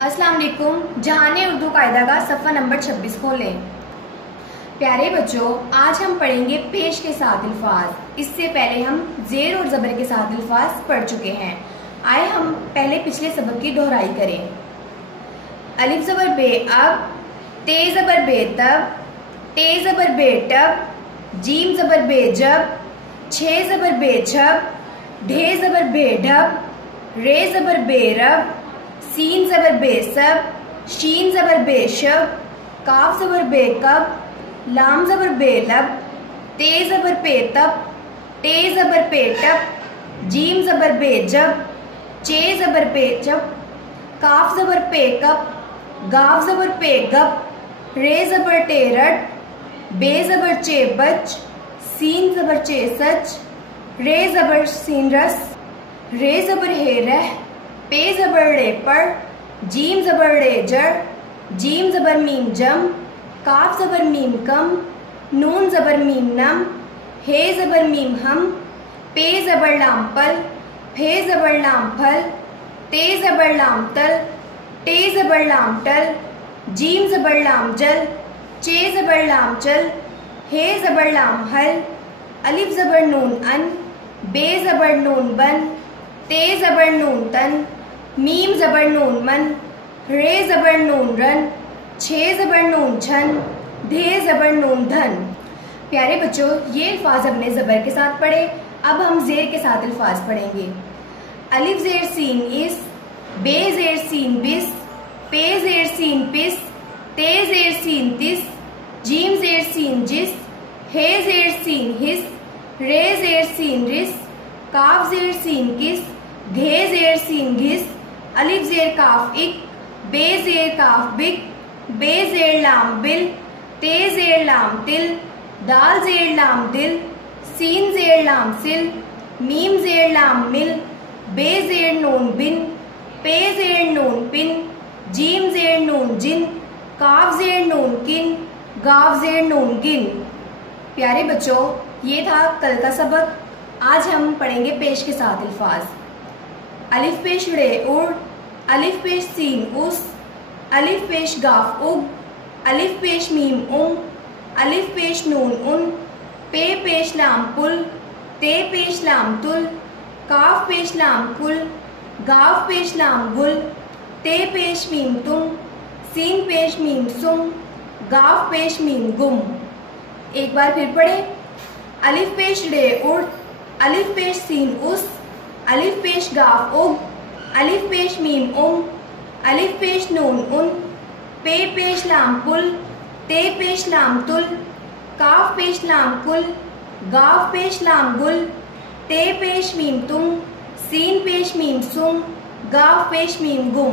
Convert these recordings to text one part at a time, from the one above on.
अस्सलाम वालेकुम। जहाने उर्दू कायदा का सफ़ा नंबर 26 खोलें। प्यारे बच्चों, आज हम पढ़ेंगे पेश के साथ अल्फाज। इससे पहले हम ज़ेर और ज़बर के साथ अल्फाज पढ़ चुके हैं। आए हम पहले पिछले सबक की दोहराई करें। अलिफ ज़बर बे अब, ते ज़बर बे तब, टे ज़बर बे टब, जीम ज़बर बे जब, छे ज़बर बे छब, ढे ज़बर बे ढब, रे ज़बर बे रब, सीन ज़बर बे सब, शीन ज़बर बे शब, काफ ज़बर बे कब, लाम ज़बर बे लब, ते ज़बर पे तब, टे ज़बर पे टब, जीम ज़बर बे जब, चे ज़बर पे चब, काफ ज़बर पे कब, गाफ ज़बर पे गप, रे ज़बर टे रट, बे ज़बर चे बच, सीन ज़बर चे सच, रे ज़बर सीन रस, रे ज़बर हे रह, पे ज़बर रे पढ़, जीम ज़बर रे जड़, जीम ज़बर मीम जम, काफ ज़बर मीम कम, नून ज़बर मीम नम, हे ज़बर मीम हम, पे ज़बर लाम पल, फे ज़बर लाम फल, ते ज़बर लाम तल, टे ज़बर लाम टल, जीम ज़बर लाम जल, चे ज़बर लाम चल, हे ज़बर लाम हल, अलिफ ज़बर नून अन, बे ज़बर नून बन, ते ज़बर नून तन, मीम ज़बर नून मन, रे ज़बर नून रन, छे ज़बर नून छन, ढे ज़बर नून धन। प्यारे बच्चों, ये अल्फाज हमने ज़बर के साथ पढ़े। अब हम ज़ेर के साथ अल्फाज पढ़ेंगे। अलिफ ज़ेर सीन इस, बे ज़ेर सीन बिस, पे ज़ेर सीन पिस, ते ज़ेर सीन तिस, जीम ज़ेर सीन जिस, हे ज़ेर सीन हिस, रे ज़ेर सीन रिस, काफ ज़ेर सीन किस, घे ज़ेर सीन घिस, अलिफ ज़ेर काफ इक, बे ज़ेर काफ बिक, बे ज़ेर लाम बिल, ते ज़ेर लाम तिल, दाल ज़ेर लाम दिल, सीन ज़ेर लाम सिल, मीम ज़ेर लाम मिल, बे ज़ेर नून बिन, पे ज़ेर नून पिन, जीम ज़ेर नून जिन, काफ ज़ेर नून किन, गाफ ज़ेर नून गिन। प्यारे बच्चों, ये था कल का सबक। आज हम पढ़ेंगे पेश के साथ अल्फाज। अलिफ पेश रे उड़, अलिफ पेश सीन उस, अलिफ पेश गाफ उग, अलिफ पेश मीम उम, अलिफ पेश नून उन, पे पेश लाम पुल, ते पेश लाम तुल, काफ पेश लाम कुल, गाफ पेश लाम गुल, ते पेश मीम तुम, सीन पेश मीम सुम, गाफ पेश मीम गुम। एक बार फिर पढ़े। अलिफ पेश रे उड़, अलिफ पेश सीन उस, अलिफ पेश गाफ उग, अलिफ पेश मीम उम, अलिफ पेश नून उन, पे पेश लाम पुल, ते पेश लाम तुल, काफ पेश लाम कुल, गाफ पेश लाम गुल, ते पेश मीम तुम, सीन पेश मीम सुम, गाफ पेश मीम गुम।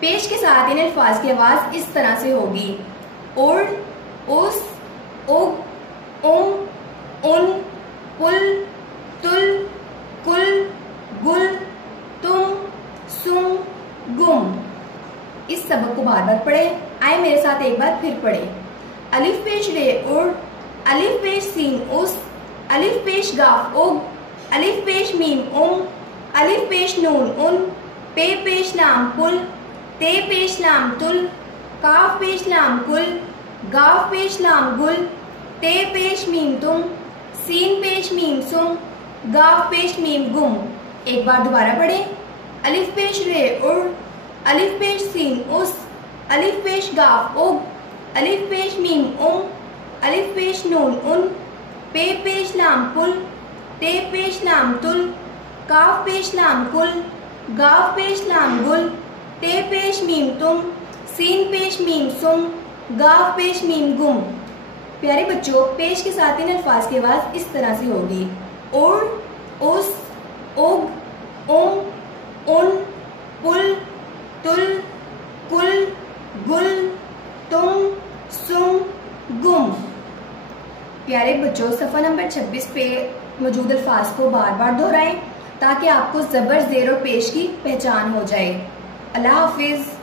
पेश के साथ इन अल्फाज की आवाज इस तरह से होगी। उड़, उस, उग, उम, उन, पुल, तुल, कुल, गुल, तुम, सुम, गुम। इस सबक को बार बार पढ़ें। आए मेरे साथ एक बार फिर पढ़ें। अलिफ पेश रे उड़, अलिफ पेश सीन उस, अलिफ पेश गाफ उग, अलिफ पेश मीम उम, अलिफ पेश नून उन, पे पेश लाम पुल, ते पेश लाम तुल, काफ पेश लाम कुल, गाफ पेश लाम गुल, ते पेश मीम तुम, सीन पेश मीम सुम, गाफ पेश मीम गुम। एक बार दोबारा पढ़ें। अलिफ पेश रे उड़, अलिफ पेश सीन उस, अलिफ पेश गाफ उग, अलिफ पेश मीम उम, अलिफ पेश नून उन, पे पेश लाम पुल, ते पेश लाम तुल, काफ पेश लाम कुल, गाफ पेश लाम गुल, ते पेश मीम तुम, सीन पेश मीम सुम, गाफ पेश मीम गुम। प्यारे बच्चों, पेश के साथ इन अल्फाज की आवाज इस तरह से होगी। उड़, उस, उग, उम, उन, पुल, तुल, कुल, गुल, तुम, सुम, गुम। प्यारे बच्चों, सफ़ा नंबर 26 पे मौजूद अल्फाज को बार बार दोहराएं ताकि आपको ज़बर, ज़ेर और पेश की पहचान हो जाए। अल्लाह हाफिज़।